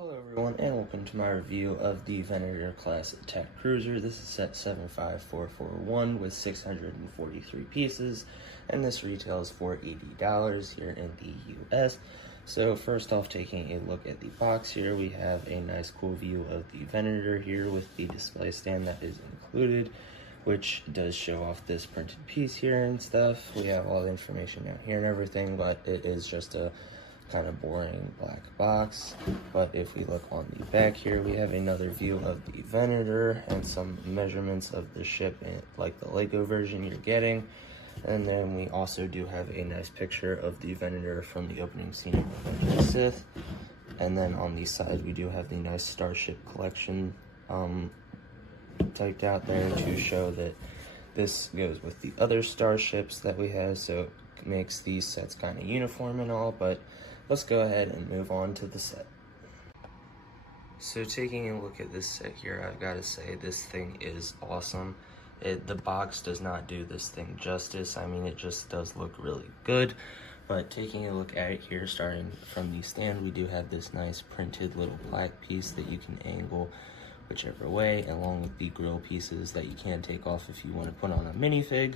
Hello everyone, and welcome to my review of the Venator class attack cruiser. This is set 75441 with 643 pieces, and this retails for $80 here in the US. So first off, taking a look at the box here, we have a nice cool view of the Venator here with the display stand that is included, which does show off this printed piece here and stuff. We have all the information down here and everything, but it is just a kind of boring black box. But if we look on the back here, we have another view of the Venator and some measurements of the ship, and like the LEGO version you're getting. And then we also do have a nice picture of the Venator from the opening scene of Revenge of the Sith. And then on the side, we do have the nice Starship collection typed out there to show that this goes with the other starships that we have, so it makes these sets kind of uniform and all. But let's go ahead and move on to the set. So taking a look at this set here, I've got to say this thing is awesome. The box does not do this thing justice. I mean, it just does look really good. But taking a look at it here, starting from the stand, we do have this nice printed little plaque piece that you can angle whichever way, along with the grill pieces that you can take off if you want to put on a minifig.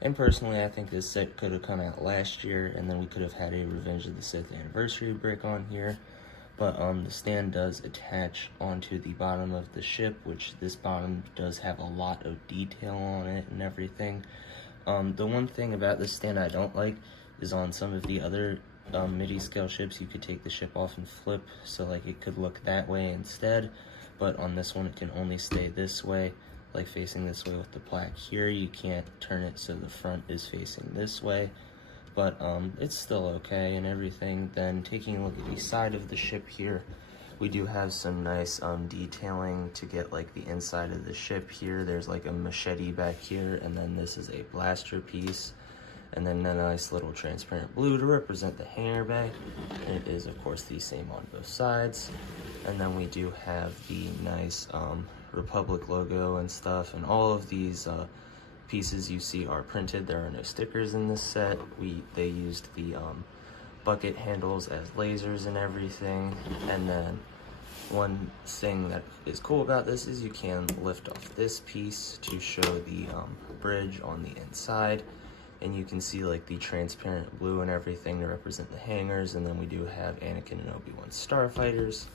And personally, I think this set could have come out last year, and then we could have had a Revenge of the Sith anniversary brick on here. But the stand does attach onto the bottom of the ship, which this bottom does have a lot of detail on it and everything. The one thing about this stand I don't like is on some of the other Midi-scale ships, you could take the ship off and flip, so like it could look that way instead. But on this one, it can only stay this way, like facing this way with the plaque here. You can't turn it so the front is facing this way, but it's still okay and everything. Then taking a look at the side of the ship here, we do have some nice detailing to get like the inside of the ship here. There's like a machete back here, and then this is a blaster piece, and then a nice little transparent blue to represent the hangar bay. And it is of course the same on both sides. And then we do have the nice Republic logo and stuff, and all of these pieces you see are printed. There are no stickers in this set. They used the bucket handles as lasers and everything. And then one thing that is cool about this is you can lift off this piece to show the bridge on the inside, and you can see like the transparent blue and everything to represent the hangars. And then we do have Anakin and Obi-Wan starfighters.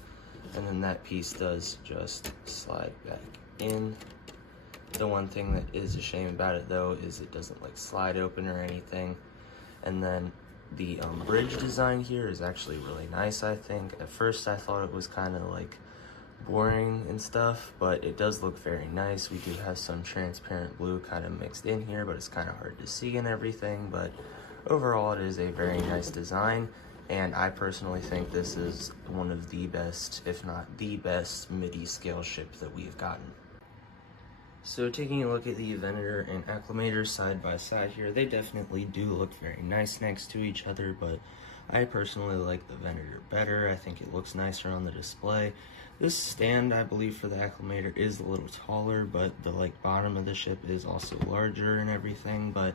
And then that piece does just slide back in. The one thing that is a shame about it though is it doesn't like slide open or anything. And then the bridge design here is actually really nice, I think. At first I thought it was kind of like boring and stuff, but it does look very nice. We do have some transparent blue kind of mixed in here, but it's kind of hard to see and everything. But overall, it is a very nice design. And I personally think this is one of the best, if not the best, Midi-scale ship that we've gotten. So taking a look at the Venator and Acclamator side by side here, they definitely do look very nice next to each other, but I personally like the Venator better. I think it looks nicer on the display. This stand, I believe, for the Acclamator is a little taller, but the bottom of the ship is also larger and everything. But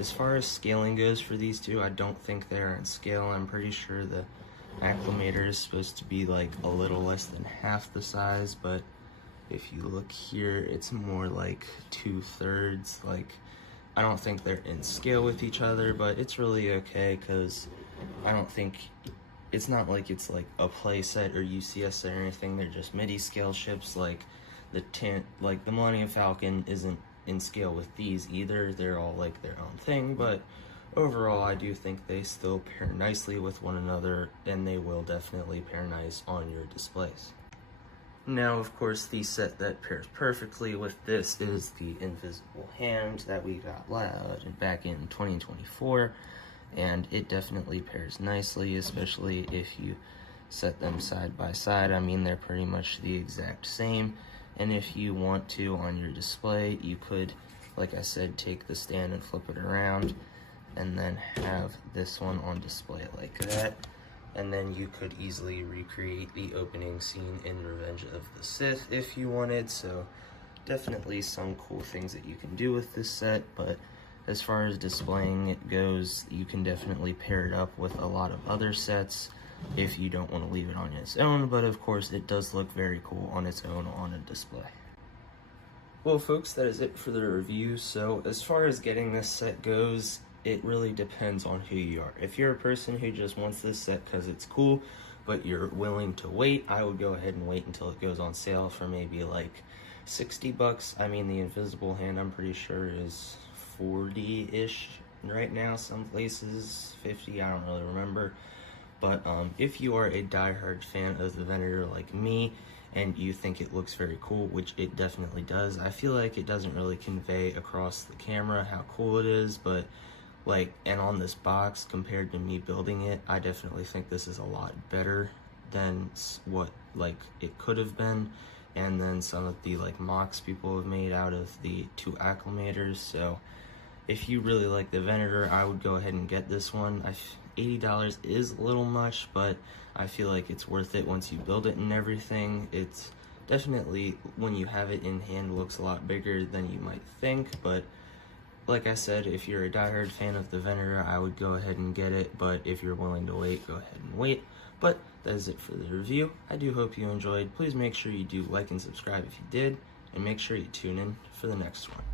as far as scaling goes for these two, I don't think they're in scale. I'm pretty sure the Acclamator is supposed to be like a little less than half the size, but if you look here, it's more like 2/3. Like, I don't think they're in scale with each other, but it's really okay, because I don't think, it's not like it's like a play set or UCS or anything. They're just Midi-scale ships. Like the Millennium Falcon isn't in scale with these either. They're all like their own thing, but overall I do think they still pair nicely with one another, and they will definitely pair nice on your displays. Now, of course, the set that pairs perfectly with this is the Invisible Hand that we got back in 2024, and it definitely pairs nicely, especially if you set them side by side. I mean, they're pretty much the exact same. And if you want to on your display, you could, like I said, take the stand and flip it around, and then have this one on display like that. And then you could easily recreate the opening scene in Revenge of the Sith if you wanted. So definitely some cool things that you can do with this set. But as far as displaying it goes, you can definitely pair it up with a lot of other sets. if you don't want to leave it on its own, but of course it does look very cool on its own on a display. Well folks, that is it for the review. So as far as getting this set goes, it really depends on who you are. If you're a person who just wants this set because it's cool, but you're willing to wait, I would go ahead and wait until it goes on sale for maybe like 60 bucks. I mean, the invisible hand I'm pretty sure is 40-ish right now, some places 50, I don't really remember. But if you are a diehard fan of the Venator like me, and you think it looks very cool, which it definitely does, I feel like it doesn't really convey across the camera how cool it is, but like, and on this box compared to me building it, I definitely think this is a lot better than what like it could have been, and then some of the like mocks people have made out of the 2 acclimators. So if you really like the Venator, I would go ahead and get this one. $80 is a little much, but I feel like it's worth it once you build it and everything. It's definitely, when you have it in hand, looks a lot bigger than you might think, but like I said, if you're a diehard fan of the Venator, I would go ahead and get it, but if you're willing to wait, go ahead and wait. But that is it for the review. I do hope you enjoyed. Please make sure you do like and subscribe if you did, and make sure you tune in for the next one.